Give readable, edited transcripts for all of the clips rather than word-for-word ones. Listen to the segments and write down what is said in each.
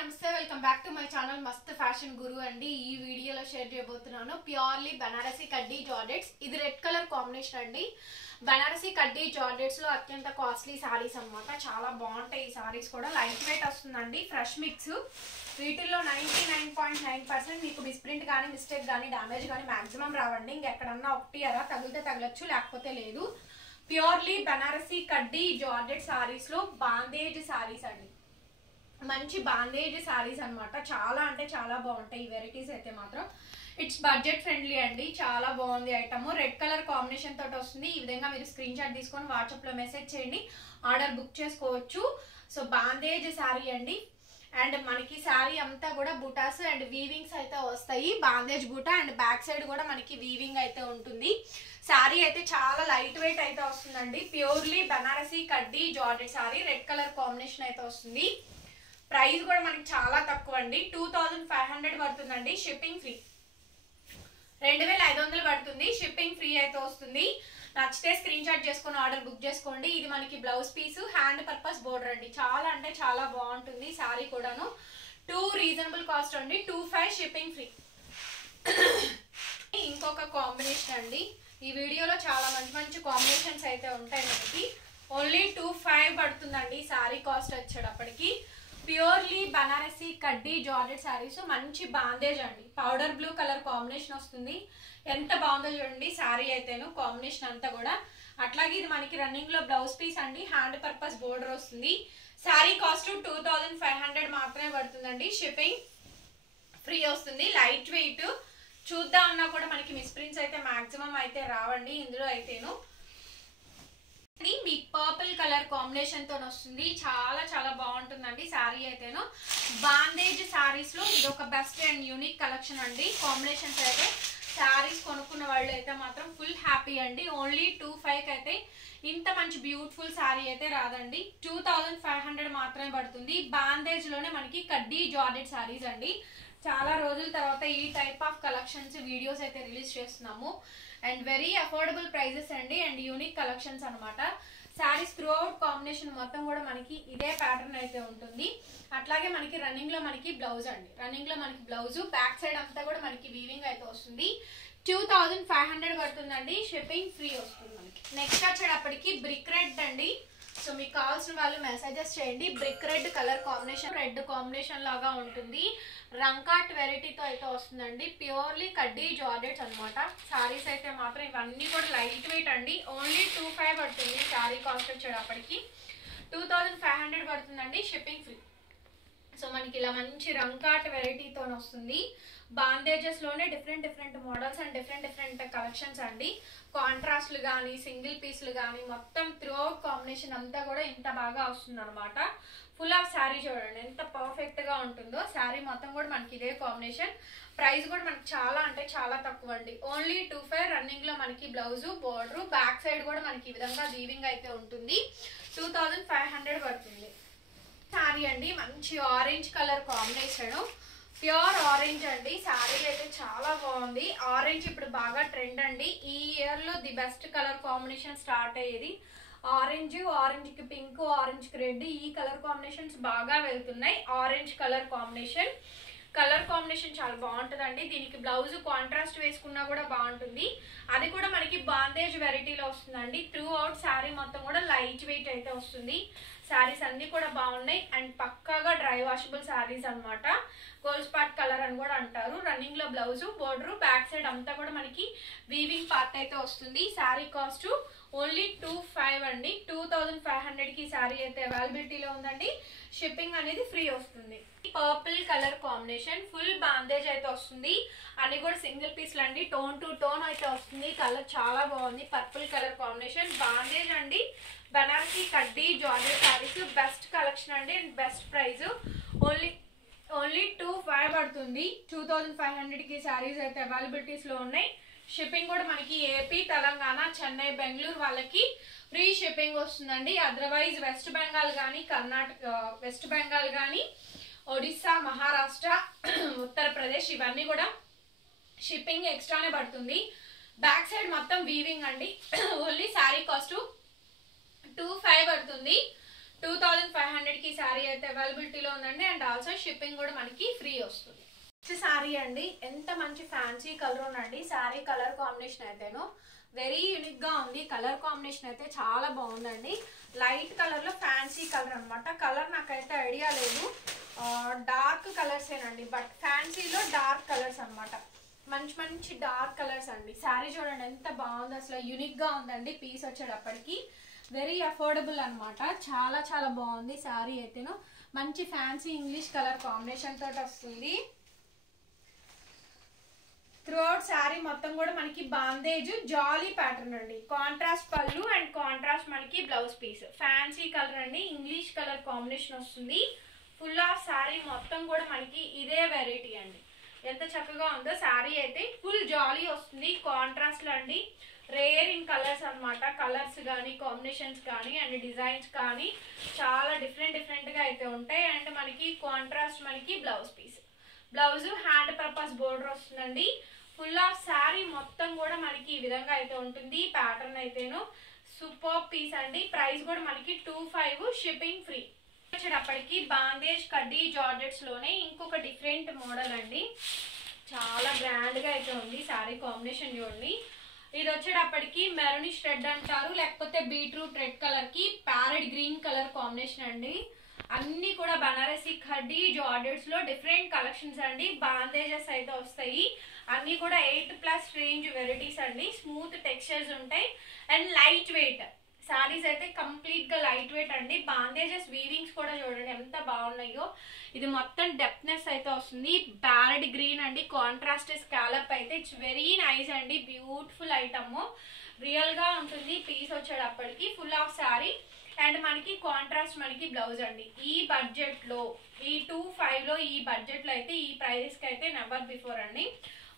నమస్తే welcome back to my channel మస్త్ fashion గురు అండి. ఈ వీడియోలో షేర్ చేయబోతున్నాను ప్యూర్లీ బనారసి కడ్డీ జార్జెట్స్. ఇది రెడ్ కలర్ కాంబినేషన్ అండి. బనారసి కడ్డీ జార్జెట్స్ లో అత్యంత కాస్ట్లీ సారీస్ అన్నమాట. చాలా బాగుంటాయి ఈ సారీస్ కూడా. లైట్ వెయిట్ వస్తుందండి, ఫ్రెష్ మిక్స్. వీటిల్లో 99.9% మీకు మిస్ప్రింట్ కానీ మిస్టేక్ కానీ డ్యామేజ్ కానీ మాక్సిమం రావండి. ఇంకెక్కడన్నా ఒకటి అరా తగిలితే తగలచ్చు, లేకపోతే లేదు. ప్యూర్లీ బనారసి కడ్డీ జార్జెట్ సారీస్ లో బాందేజ్ సారీస్ అండి. మంచి బాందేజ్ సారీస్ అనమాట. చాలా అంటే చాలా బాగుంటాయి ఈ వెరైటీస్ అయితే మాత్రం. ఇట్స్ బడ్జెట్ ఫ్రెండ్లీ అండి. చాలా బాగుంది ఐటమ్. రెడ్ కలర్ కాంబినేషన్ తోటి వస్తుంది. ఈ విధంగా మీరు స్క్రీన్ షాట్ తీసుకొని వాట్సాప్ లో మెసేజ్ చేయండి, ఆర్డర్ బుక్ చేసుకోవచ్చు. సో బాందేజ్ సారీ అండి. అండ్ మనకి సారీ అంతా కూడా బుటాస్ అండ్ వీవింగ్స్ అయితే వస్తాయి. Bandhej buta and back side కూడా మనకి వీవింగ్ అయితే ఉంటుంది. సారీ అయితే చాలా లైట్ వెయిట్ అయితే వస్తుందండి. ప్యూర్లీ బనారసి కడ్డీ georgette sorry. Red colour combination అయితే వస్తుంది. ప్రైస్ కూడా మనకి చాలా తక్కువ అండి. 2500 పడుతుందండి. Shipping free. 2500 పడుతుంది. షిప్పింగ్ ఫ్రీ అయితే వస్తుంది. నచ్చితే స్క్రీన్ షాట్ చేసుకొని ఆర్డర్ బుక్ చేసుకోండి. ఇది మనకి blouse piece, hand purpose border అండి. చాలా అంటే చాలా బాగుంటుంది సారీ కూడాను. 2 రీజనబుల్ కాస్ట్ అండి. 25 షిప్పింగ్ ఫ్రీ. ఇంకొక కాంబినేషన్ అండి. ఈ వీడియోలో చాలా మంచి మంచి కాంబినేషన్స్ అయితే ఉంటాయి మనకి. ఓన్లీ 25 పడుతుందండి సారీ కాస్ట్ వచ్చేటప్పటికి. ప్యూర్లీ బనారసి కడ్డీ జార్జెట్ సారీస్. మంచి బాందేజ్ అండి. పౌడర్ బ్లూ కలర్ కాంబినేషన్ వస్తుంది. ఎంత బాగుందో చూడండి సారీ అయితేను, కాంబినేషన్ అంతా కూడా. అట్లాగే ఇది మనకి రన్నింగ్ లో బ్లౌజ్ పీస్ అండి. హ్యాండ్ పర్పస్ బోర్డర్ వస్తుంది. సారీ కాస్ట్ 2500 మాత్రమే పడుతుందండి. షిప్పింగ్ ఫ్రీ వస్తుంది. Light weight. చూద్దాం అన్నా కూడా మనకి మిస్ప్రింట్స్ అయితే మాక్సిమం అయితే రావండి ఇందులో అయితేను. మీకు పర్పుల్ కలర్ కాంబినేషన్ తో వస్తుంది. చాలా చాలా బాగుంటుందండి సారీ అయితేను. బాందేజ్ సారీస్ లో ఇది ఒక బెస్ట్ అండ్ యూనిక్ కలెక్షన్ అండి. కాంబినేషన్స్ అయితే సారీస్ కొనుక్కున్న వాళ్ళు అయితే మాత్రం ఫుల్ హ్యాపీ అండి. ఓన్లీ 25 అయితే ఇంత మంచి బ్యూటిఫుల్ సారీ అయితే రాదండి. 2500 మాత్రమే పడుతుంది. బాందేజ్ లోనే మనకి కడ్డీ జార్జెట్ సారీస్ అండి. చాలా రోజుల తర్వాత ఈ టైప్ ఆఫ్ కలెక్షన్స్ వీడియోస్ అయితే రిలీజ్ చేస్తున్నాము. అండ్ వెరీ అఫోర్డబుల్ ప్రైజెస్ అండి. అండ్ యూనిక్ కలెక్షన్స్ అనమాట. శారీస్ త్రూ అవుట్ కాంబినేషన్ మొత్తం కూడా మనకి ఇదే ప్యాటర్న్ అయితే ఉంటుంది. అట్లాగే మనకి రన్నింగ్ లో మనకి బ్లౌజ్ అండి. రన్నింగ్ లో మనకి బ్లౌజ్, బ్యాక్ సైడ్ అంతా కూడా మనకి వీవింగ్ అయితే వస్తుంది. 2500 పడుతుందండి. షిప్పింగ్ ఫ్రీ వస్తుంది మనకి. నెక్స్ట్ వచ్చేటప్పటికి బ్రిక్ రెడ్ అండి. సో మీకు కావాల్సిన వాళ్ళు మెసేజెస్ చేయండి. Brick red colour combination, red combination లాగా ఉంటుంది. రంకాట్ వెరైటీతో అయితే వస్తుందండి. ప్యూర్లీ కడ్డీ జార్జెట్స్ అనమాట. సారీస్ అయితే మాత్రం ఇవన్నీ కూడా లైట్ వెయిట్ అండి. ఓన్లీ 25 పడుతుంది సారీ కాస్ట్ వచ్చేటప్పటికి. 2500 పడుతుందండి. Shipping free. సో మనకి ఇలా మంచి రంకాట్ వెరైటీతో వస్తుంది. బాందేజెస్ లోనే different models and different collections అండి. కాంట్రాస్ట్లు కానీ సింగిల్ పీస్లు కానీ మొత్తం త్రూ అవుట్ కాంబినేషన్ అంతా కూడా ఇంత బాగా వస్తుంది అనమాట. ఫుల్ ఆఫ్ శారీ చూడండి ఎంత పర్ఫెక్ట్ గా ఉంటుందో. శారీ మొత్తం కూడా మనకి ఇదే కాంబినేషన్. ప్రైస్ కూడా మనకి చాలా అంటే చాలా తక్కువ అండి. ఓన్లీ 25. రన్నింగ్ లో మనకి బ్లౌజ్, బోర్డర్, బ్యాక్ సైడ్ కూడా మనకి ఈ విధంగా వీవింగ్ అయితే ఉంటుంది. 2500 పడుతుంది శారీ అండి. మంచి orange colour combination, pure orange అండి. శారీ అయితే చాలా బాగుంది. ఆరెంజ్ ఇప్పుడు బాగా ట్రెండ్ అండి. ఈ ఇయర్ లో the best colour combination start అయ్యేది ఆరెంజ్. ఆరెంజ్ కి పింక్, ఆరెంజ్ కి రెడ్, ఈ కలర్ కాంబినేషన్స్ బాగా వెళ్తున్నాయి. ఆరెంజ్ కలర్ కాంబినేషన్ చాలా బాగుంటుందండి. దీనికి బ్లౌజ్ కాంట్రాస్ట్ వేసుకున్నా కూడా బాగుంటుంది. అది కూడా మనకి బాందేజ్ వెరైటీలో వస్తుందండి. త్రూ అవుట్ శారీ మొత్తం కూడా లైట్ వెయిట్ అయితే వస్తుంది. శారీస్ అన్ని కూడా బాగున్నాయి అండ్ పక్కాగా డ్రై వాషబుల్ శారీస్ అనమాట. గోల్డ్ స్పాట్ కలర్ అని కూడా అంటారు. రన్నింగ్ లో బ్లౌజ్, బోర్డర్, బ్యాక్ సైడ్ అంతా కూడా మనకి వీవింగ్ పార్ట్ అయితే వస్తుంది. శారీ కాస్ట్ ఓన్లీ 25 అండి. 2500 కి శారీ అయితే అవైలబిలిటీలో ఉందండి. షిప్పింగ్ అనేది ఫ్రీ వస్తుంది. Purple colour combination full bandhej అయితే వస్తుంది. అన్ని కూడా సింగిల్ పీస్లు అండి. టోన్ టు టోన్ అయితే వస్తుంది. కలర్ చాలా బాగుంది. పర్పుల్ కలర్ కాంబినేషన్ బాందేజ్ అండి. బనారసి కడ్డీ జార్జెట్ సారీస్ బెస్ట్ కలెక్షన్ అండి అండ్ బెస్ట్ ప్రైస్. ఓన్లీ 25 పడుతుంది. 2500 కి సారీస్ అయితే అవైలబిలిటీస్ లో ఉన్నాయి. షిప్పింగ్ కూడా మనకి ఏపీ, తెలంగాణ, చెన్నై, బెంగళూరు వాళ్ళకి ఫ్రీ షిప్పింగ్ వస్తుందండి. అదర్వైజ్ వెస్ట్ బెంగాల్ కానీ, కర్ణాటక, వెస్ట్ బెంగాల్ కానీ, ఒడిస్సా, మహారాష్ట్ర, ఉత్తరప్రదేశ్ ఇవన్నీ కూడా షిప్పింగ్ ఎక్స్ట్రానే పడుతుంది. బ్యాక్ సైడ్ మొత్తం వీవింగ్ అండి. ఓన్లీ శారీ కాస్ట్ 25 పడుతుంది. 2500 కి శారీ అయితే అవైలబిలిటీలో ఉందండి. అండ్ ఆల్సో షిప్పింగ్ కూడా మనకి ఫ్రీ వస్తుంది. శారీ అండి, ఎంత మంచి ఫ్యాన్సీ కలర్ ఉందండి. శారీ కలర్ కాంబినేషన్ అయితేను వెరీ యూనిక్ గా ఉంది. కలర్ కాంబినేషన్ అయితే చాలా బాగుందండి. లైట్ కలర్ లో ఫ్యాన్సీ కలర్ అనమాట. కలర్ నాకైతే ఐడియా లేదు, డార్క్ కలర్స్ ఏనండి, బట్ ఫ్యాన్సీలో డార్క్ కలర్స్ అనమాట. మంచి మంచి డార్క్ కలర్స్ అండి. శారీ చూడండి ఎంత బాగుంది, అసలు యూనిక్ గా ఉందండి. పీస్ వచ్చేటప్పటికి వెరీ అఫోర్డబుల్ అనమాట. చాలా చాలా బాగుంది శారీ అయితేను. మంచి ఫ్యాన్సీ ఇంగ్లీష్ కలర్ కాంబినేషన్ తోటి వస్తుంది. త్రూఅవుట్ శారీ మొత్తం కూడా మనకి బాందేజ్ జాలీ ప్యాటర్న్ అండి. కాంట్రాస్ట్ పళ్ళు అండ్ కాంట్రాస్ట్ మనకి బ్లౌజ్ పీస్. ఫ్యాన్సీ కలర్ అండి, ఇంగ్లీష్ కలర్ కాంబినేషన్ వస్తుంది. ఫుల్ ఆఫ్ శారీ మొత్తం కూడా మనకి ఇదే వెరైటీ అండి. ఎంత చక్కగా ఉందో శారీ అయితే. ఫుల్ జాలీ వస్తుంది. కాంట్రాస్ట్ లో అండి, రేర్ ఇన్ కలర్స్ అనమాట. కలర్స్ కానీ కాంబినేషన్స్ కానీ అండ్ డిజైన్స్ కానీ చాలా డిఫరెంట్ గా అయితే ఉంటాయి. అండ్ మనకి కాంట్రాస్ట్ మనకి blouse piece. Blouse hand purpose border వస్తుందండి. ఫుల్ ఆఫ్ శారీ మొత్తం కూడా మనకి ఈ విధంగా అయితే ఉంటుంది. ప్యాటర్న్ అయితేను సూపర్ పీస్ అండి. ప్రైస్ కూడా మనకి 2500, షిప్పింగ్ ఫ్రీ. వచ్చేటప్పటికి బాందేజ్ కడ్డీ జార్జెట్స్ లోనే ఇంకొక డిఫరెంట్ మోడల్ అండి. చాలా గ్రాండ్ గా అయితే ఉంది. శారీ కాంబినేషన్ చూడండి. ఇది వచ్చేటప్పటికి మెరూనిష్ రెడ్ అంటారు, లేకపోతే బీట్రూట్ రెడ్ కలర్ కి ప్యారెట్ గ్రీన్ కలర్ కాంబినేషన్ అండి. అన్ని కూడా బనారసి కడ్డీ జార్జెట్స్ లో డిఫరెంట్ కలెక్షన్స్ అండి. బాందేజెస్ అయితే వస్తాయి. అన్ని కూడా 8+ రేంజ్ వెరైటీస్ అండి. స్మూత్ టెక్స్చర్స్ ఉంటాయి అండ్ లైట్ వెయిట్ శారీస్ అయితే కంప్లీట్ గా లైట్ వెయిట్ అండి. బాందేజెస్ వీవింగ్స్ కూడా చూడండి ఎంత బాగున్నాయో. ఇది మొత్తం డెప్త్నెస్ అయితే వస్తుంది. ప్యారెట్ గ్రీన్ అండి, కాంట్రాస్ట్ స్కాలప్ అయితే ఇట్స్ వెరీ నైస్ అండి. బ్యూటిఫుల్ ఐటమ్, రియల్ గా ఉంటుంది. పీస్ వచ్చేటప్పటికి ఫుల్ ఆఫ్ శారీ అండ్ మనకి కాంట్రాస్ట్ మనకి బ్లౌజ్ అండి. ఈ బడ్జెట్ లో, ఈ 2500 లో, ఈ బడ్జెట్ లో అయితే ఈ ప్రైజెస్ కి అయితే నెవర్ బిఫోర్ అండి.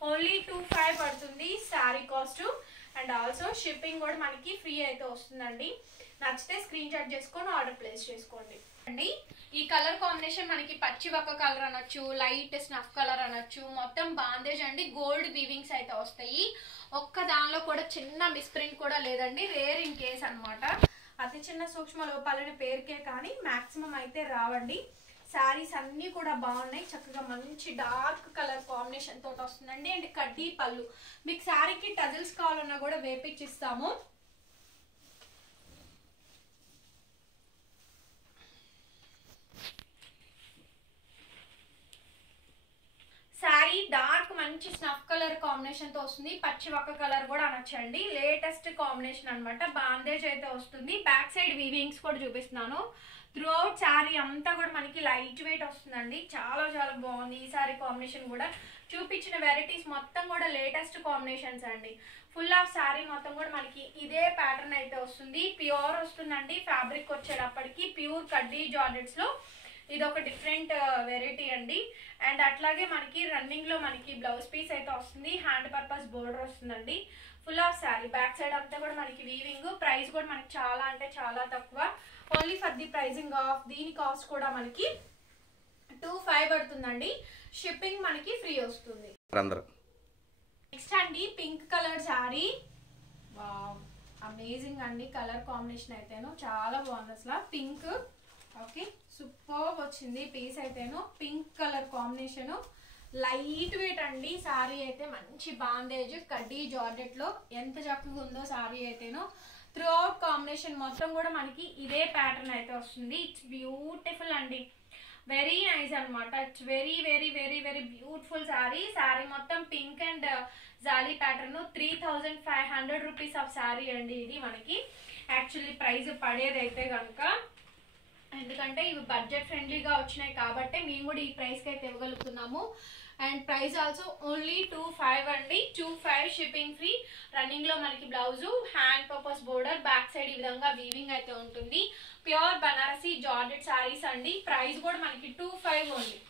ఓన్లీ 2500 పడుతుంది sari cost. And also shipping కూడా మనకి ఫ్రీ అయితే వస్తుందండి. నచ్చితే స్క్రీన్ షాట్ చేసుకొని ఆర్డర్ ప్లేస్ చేసుకోండి అండి. ఈ కలర్ కాంబినేషన్ మనకి పచ్చి వక్క కలర్ అనొచ్చు, లైట్ స్నఫ్ కలర్ అనొచ్చు. మొత్తం బాందేజ్ అండి, గోల్డ్ వీవింగ్స్ అయితే వస్తాయి. ఒక్క దానిలో కూడా చిన్న మిస్ప్రింట్ కూడా లేదండి. రేర్ ఇన్ కేస్ అనమాట. అతి చిన్న సూక్ష్మ లోపాలనే పేరుకే కానీ మాక్సిమం అయితే రావండి. శారీస్ అన్ని కూడా బాగున్నాయి. చక్కగా మంచి డార్క్ కలర్ కాంబినేషన్ తోటి వస్తుందండి. అండ్ కడ్డీ పళ్ళు. మీకు శారీకి టజిల్స్ కావాలన్నా కూడా వేపించిస్తాము. శారీ డార్క్ మంచి స్నఫ్ కలర్ కాంబినేషన్ తో వస్తుంది. పచ్చి వక్క కలర్ కూడా అనొచ్చండి. లేటెస్ట్ కాంబినేషన్ అనమాట. బాందేజ్ అయితే వస్తుంది. బ్యాక్ సైడ్ వీవింగ్స్ కూడా చూపిస్తున్నాను. త్రూఅవుట్ శారీ అంతా కూడా మనకి లైట్ వెయిట్ వస్తుందండి. చాలా చాలా బాగుంది ఈ శారీ కాంబినేషన్ కూడా. చూపించిన వెరైటీస్ మొత్తం కూడా లేటెస్ట్ కాంబినేషన్స్ అండి. ఫుల్ ఆఫ్ శారీ మొత్తం కూడా మనకి ఇదే ప్యాటర్న్ అయితే వస్తుంది. ప్యూర్ వస్తుందండి. ఫ్యాబ్రిక్ వచ్చేటప్పటికి ప్యూర్ కడ్డీ జార్జెట్స్ లో ఇది ఒక డిఫరెంట్ వెరైటీ అండి. అండ్ అట్లాగే మనకి రన్నింగ్ లో మనకి బ్లౌజ్ పీస్ అయితే వస్తుంది. హ్యాండ్ పర్పస్ బోర్డర్ వస్తుందండి. Full of sari back side అంతా కూడా మనకి వీవింగ్. ప్రైస్ కూడా మనకి చాలా అంటే చాలా తక్కువ. Only for the pricing of దీని కాస్ట్ కూడా మనకి 2500 పడుతుందండి. షిప్పింగ్ మనకి ఫ్రీ వస్తుంది. నెక్స్ట్ అండి pink colour sari. Wow, amazing అండి. కలర్ కాంబినేషన్ అయితేను చాలా బాగుంది. అసలు పింక్ ఓకే సూపర్ వచ్చింది. పీస్ అయితేను pink colour combination, light weight అండి. శారీ అయితే మంచి బాందేజ్ కడ్డీ జార్జెట్ లో ఎంత చక్కగా ఉందో శారీ అయితేను. త్రూఅవుట్ కాంబినేషన్ మొత్తం కూడా మనకి ఇదే ప్యాటర్న్ అయితే వస్తుంది. ఇట్స్ బ్యూటిఫుల్ అండి, వెరీ నైస్ అనమాట. It's very very very very beautiful sari. Sari మొత్తం పింక్ అండ్ జాలీ ప్యాటర్న్. 3500 రూపీస్ ఆఫ్ శారీ అండి ఇది మనకి. యాక్చువల్లీ ప్రైస్ పడేదైతే కనుక, ఎందుకంటే ఇవి బడ్జెట్ ఫ్రెండ్లీగా వచ్చినాయి కాబట్టి మేము కూడా ఈ ప్రైస్కి అయితే ఇవ్వగలుగుతున్నాము. అండ్ ప్రైస్ ఆల్సో ఓన్లీ 2500 అండి. 2500 షిప్పింగ్ ఫ్రీ. రన్నింగ్ లో మనకి blouse, hand purpose border, back side ఈ విధంగా వీవింగ్ అయితే ఉంటుంది. ప్యూర్ బనారసి జార్జెట్ శారీస్ అండి. ప్రైస్ కూడా మనకి 2500 ఓన్లీ.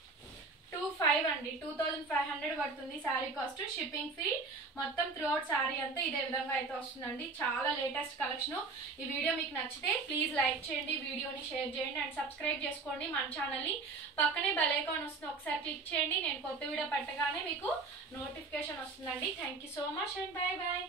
2500 అండి. 2500 పడుతుంది శారీ కాస్ట్. Shipping free. మొత్తం త్రూఅవుట్ శారీ అంతా ఇదే విధంగా అయితే వస్తుందండి. చాలా లేటెస్ట్ కలెక్షన్. ఈ వీడియో మీకు నచ్చితే ప్లీజ్ లైక్ చేయండి, వీడియోని షేర్ చేయండి అండ్ సబ్స్క్రైబ్ చేసుకోండి మన ఛానల్ని. పక్కనే బెల్ ఐకాన్ వస్తుంది, ఒకసారి క్లిక్ చేయండి. నేను కొత్త వీడియో పెట్టగానే మీకు నోటిఫికేషన్ వస్తుందండి. Thank you so much and bye bye.